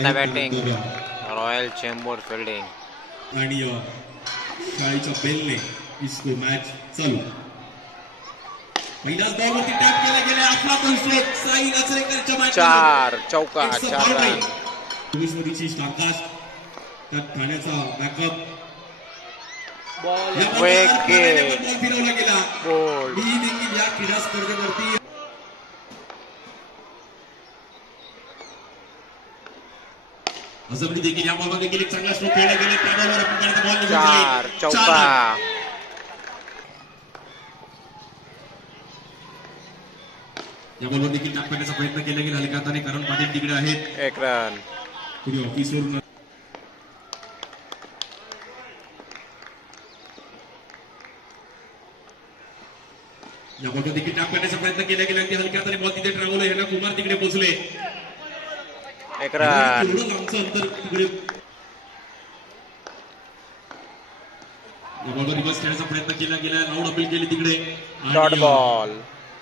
आता batting royal Chembur fielding आणि शाळेच्या बेलने इसको मॅच चालू. पहिल्याच बॉलवरती टॅप केला गेला अफलातून स्ट्रोक साई नचरेकरच्या मॅच 4 चौका 4 रन. 24 मधीची स्टारकास्ट त्यात ठाण्याचा बॅकअप बॉल फिरवला गेला. ही देखील या क्रीडा स्पर्धेवरती असं देखील या बॉलवर देखील एक चांगला स्ट्रोक खेळला गेला. त्या बॉलवर आपण बॉल 4 चौका. या बॉलवर देखील टॅप करण्याचा प्रयत्न केला गेला हलक्या हाताने करण पाटील तिकडे आहेत. 1 रन. पुढे ऑफिसवरून या बॉलवर देखील टॅप करण्याचा प्रयत्न केला गेला. अगदी हलक्या हाताने बॉल तिथे ट्रॅव्हल आहे. कुमार तिकडे पोहोचले. 1 रन. लांबचं अंतर तिकडे या बॉलवर रिव्हर्स खेळण्याचा प्रयत्न केला गेला. लाऊड अपील केली तिकडे. Dot ball.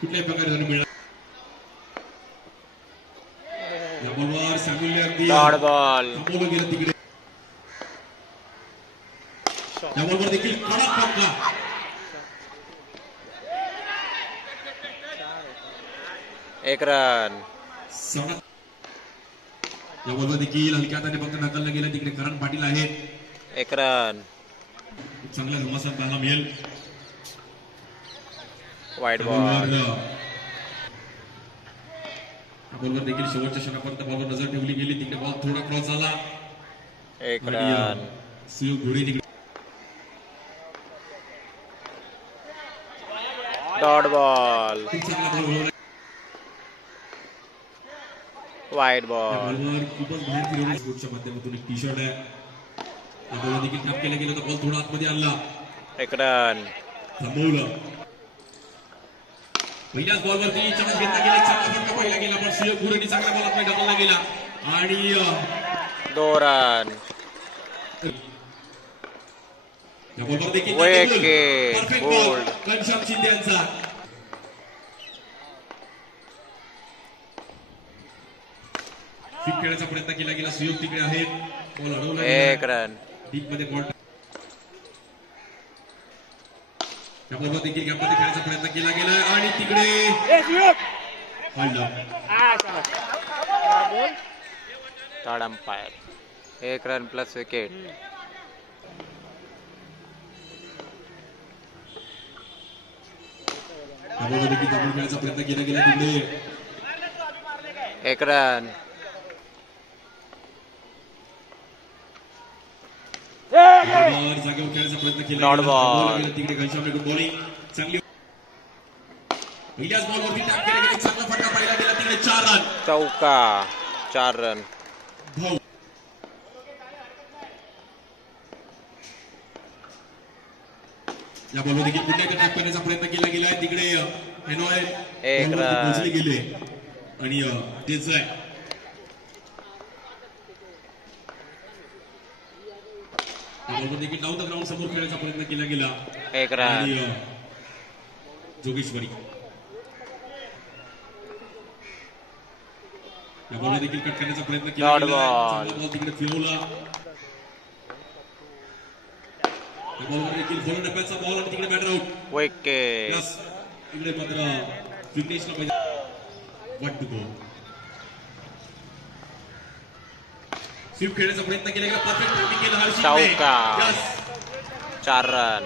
कुठल्याही प्रकारे रन मिळाला. या बॉलवर सॅम्युअल अगदी डॉट बॉल थांबवलं गेलं तिकडे. या बॉलवर देखील कडक फटका. 1 रन. या बॉलवर देखील हलक्या हाताने फक्त ढकललं गेलं तिकडे. करण पाटील आहेत. 1 रन. चांगला घमासान पाहायला मिळेल. Wide ball. बॉलवर देखील शेवटच्या क्षणापर्यंत बॉलवर नजर ठेवली गेली. तिकडे बॉल थोडा क्रॉस झाला. 1 रन. सुयोग घोडे तिकडे. Dot ball. Wide ball. बॉलवर खूपच बाहेर फिरवलं. स्पोर्टच्या माध्यमातून एक टी शर्ट आहे. या बॉलवर देखील टॅप केला गेला. बॉल थोडा आतमध्ये आणला. 1 रन. थांबवलं. पहिल्याच बॉलवरती चान्स घेतला गेला. चांगला फटका पाहिला गेला पण सुयोग घोडेने चांगल्या बॉलात ढकलला गेला आणि 2 रन. या बॉलवर देखील परफेक्ट बॉल घनश्याम शिंदे यांचा. स्वीप खेळण्याचा प्रयत्न केला गेला. सुयोग तिकडे आहेत. बॉल अडवला. 1 रन. डीप मध्ये बॉल. या बॉलवर देखील गॅपमध्ये खेळण्याचा प्रयत्न केला गेला आणि तिकडे third umpire. 1 run plus wicket. या बॉलवर देखील दाबून खेळण्याचा प्रयत्न केला गेला तिकडे. 1 रन. जागेवर खेळण्याचा प्रयत्न केला गेला तिकडे. घनश्यामने गुड बॉलिंग चांगली. पहिल्याच बॉलवरती टॅप केला गेला. चांगला फटका पाहिला गेला तिकडे. 4 रन. चौका 4 रन. या बॉलवर देखील पुन्हा एकदा टॅप करण्याचा प्रयत्न केला गेला तिकडे. Annoy 1 run. पोहोचले गेले आणि तेच आहे. देखील डाऊन द ग्राउंड समोर खेळण्याचा प्रयत्न केला गेला. 1 रन. जोगेश्वरी या बॉलवर देखील कट करण्याचा प्रयत्न केला गेला. बॉल तिकडे फिरवला. या बॉलवर देखील फॉलो टप्प्याचा बॉल आणि तिकडे बॅटर आउट. विकेट. तिकडे मात्र विघ्नेशला पाहिजे. What to go. स्वीप खेळण्याचा प्रयत्न केला गेला. परफेक्ट टायमिंग केला. चौका 4 रन.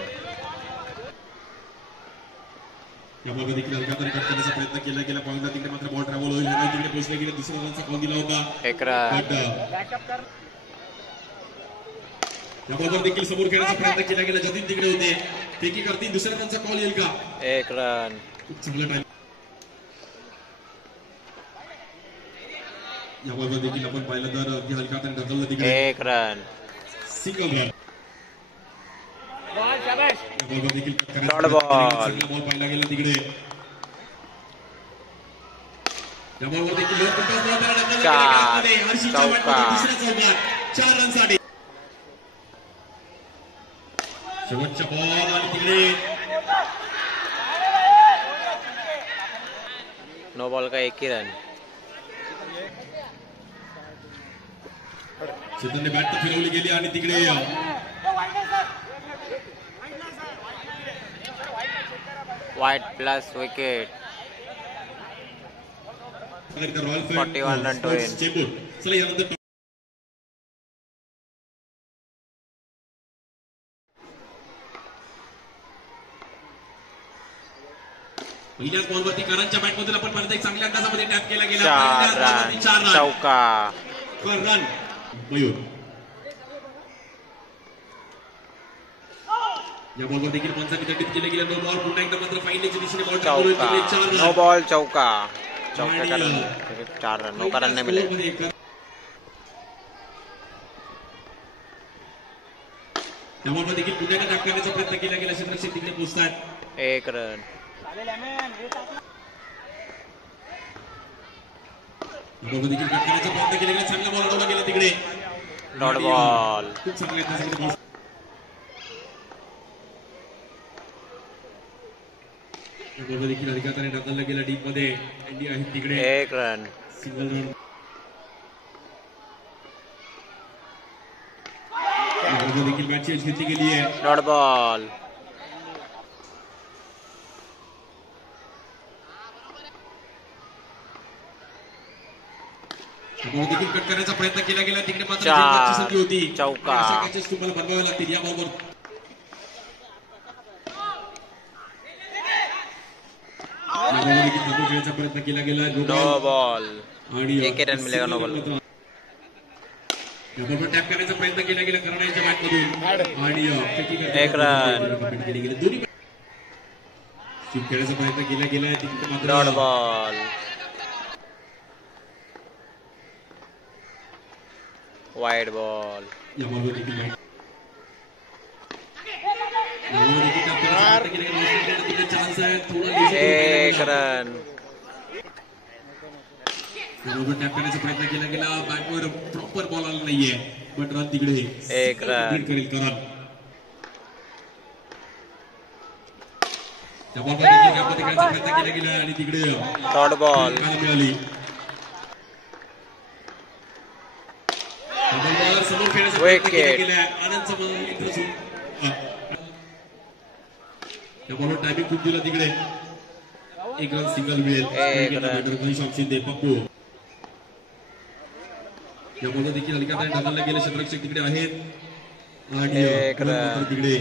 या बॉलवर देखील हलक्या हाताने कट करण्याचा प्रयत्न केला गेला. पॉईंटला तिकडे मात्र बॉल ट्रॅव्हल होईल. तिकडे पोहोचले गेले. दुसऱ्या रनचा कॉल दिला होता. 1 रन. या बॉलवर देखील समोर खेळण्याचा प्रयत्न केला गेला. जतीन तिकडे होते. फेकी करतील. दुसऱ्या रनचा कॉल येईल का? 1 रन. खूप चांगला टाइम. या बॉलवर देखील आपण पाहिलं तर अगदी हलक्या हाताने ढकललं तिकडे. 1 रन. Single run. बॉलवर देखील डॉट बॉल. बॉल पाहिला गेला तिकडे. या बॉलवर देखील 4 चौका. 4 रनसाठी शेवटचा बॉल आणि तिकडे नो बॉल का 1 ही रन. चेतनने बॅट तर फिरवली गेली आणि तिकडे वाईट plus wicket. 41 run to win. Chembur. चला यानंतर पहिल्याच बॉलवरती करांच्या बॅटमधून आपण परत एक चांगल्या अंदाजामध्ये टॅप केला गेला. 4 रन चौका. रन मयूर. या बॉलवर देखील पंचांनी दंडित केले गेले. No ball. पुन्हा एकदा मात्र फाईनच्या दिशेने बॉल चौका. नो बॉल चौका. चौके का रन 4 रन. नो का रन नहीं मिले. या बॉलवर देखील पुन्हा एकदा टॅप करण्याचा प्रयत्न केला गेला. क्षेत्ररक्षक तिकडे पोहोचतात. 1 रन. बॉल देखील कट करण्याचा प्रयत्न केला गेला. चांगला बॉल अडवला गेला तिकडे. Dot ball. खूप चांगल्या अंदाजामध्ये बॉल. बॉल देखील अधिकाराने ढकलला गेला डीप मध्ये. इंडिया आहे तिकडे. 1 रन. Single run. बॉल देखील बॅट चेंज घेतली गेली आहे. Dot ball. बॉल देखील कट करण्याचा प्रयत्न केला गेला तिकडे मात्र 4 संधी होती. चौका. तुम्हाला बनवावे लागतील या बॉलवर. खेळण्याचा प्रयत्न केला गेला. No ball. आणि 1 रन मिलेगा. No ball. टॅप करण्याचा प्रयत्न केला गेला करण्याच्या बॅटमधून आणि 1 रन. दोन्ही खेळण्याचा प्रयत्न केला गेला तिकडे मात्र डॉट बॉल. Wide ball. या बॉलवर देखील चान्स आहे. 1 रन. टॅप करण्याचा प्रयत्न केला गेला. बॅटवर प्रॉपर बॉल आला नाहीये पण रन तिकडे 1 रन. करेल करार. त्या बॉलवर खेळण्याचा प्रयत्न केला गेला आणि तिकडे डॉट बॉल. मिळाली. समोर खेळण्याचा प्रयत्न केला गेला. आनंद त्या बॉलवर टायमिंग खूप दिला तिकडे. 1 रन सिंगल मिळेल. 1 रन. शिंदे पप्पू. या बॉलवर देखील अधिकाराने ढकलला गेले. क्षेत्ररक्षक तिकडे आहेत आणि 1 रन. तिकडे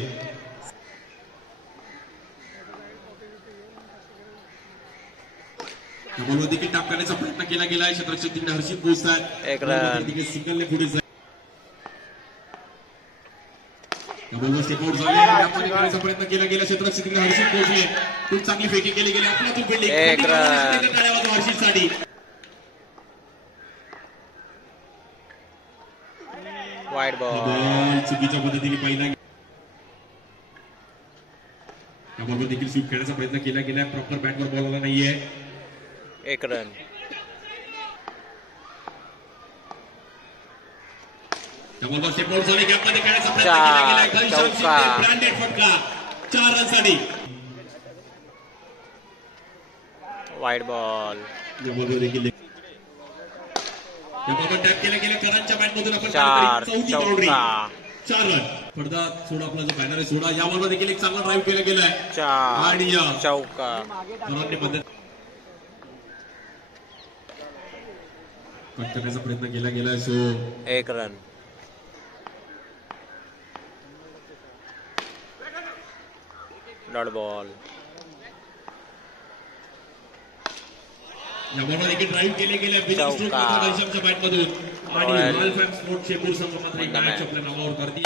या बॉलवर देखील टॅप करण्याचा प्रयत्न केला गेला. क्षेत्ररक्षक तिकडे हर्षित पोहोचतात. 1 रन. तिकडे सिंगलने पुढे जाईल. बॉलवर स्टेप आउट झाले. करण्याचा प्रयत्न केला गेला. क्षेत्ररक्षक तिकडे हर्षित पोहोचले. खूप चांगली फेकी केली गेली. आपल्यातून फिल्डिंग. 1 रन. हर्षितसाठी वाईड बॉल. बॉल चुकीच्या पद्धतीने पाहिला. या बॉलवर देखील स्वीप खेळण्याचा प्रयत्न केला गेला. प्रॉपर बॅटवर बॉल आला नाहीये. 1 रन. त्या बॉलवर स्टेप आउट झाले. गॅपमध्ये खेळण्याचा प्रयत्न केला गेला. चौका. ब्रँडेड फटका. 4 रनसाठी. Wide ball. या बॉलवर देखील या बॉलवर टॅप केला गेला. करांच्या बॅटमधून आपण 4 चौथी बाउंड्री. चौका. 4 रन. पडदा सोडा. आपला जो बॅनर आहे सोडा. या बॉलवर देखील एक चांगला ड्राईव्ह केला गेलाय 4 आणि चौका. पद्धत कट करण्याचा प्रयत्न केला गेलाय. So 1 run. Dot ball. या बॉलवर देखील ड्राईव्ह केले गेले. चौका. बॅटमधून आणि रॉयल फॅन स्पोर्ट चेंबूर संघ मात्र एक मॅच आपल्या नावावर करते.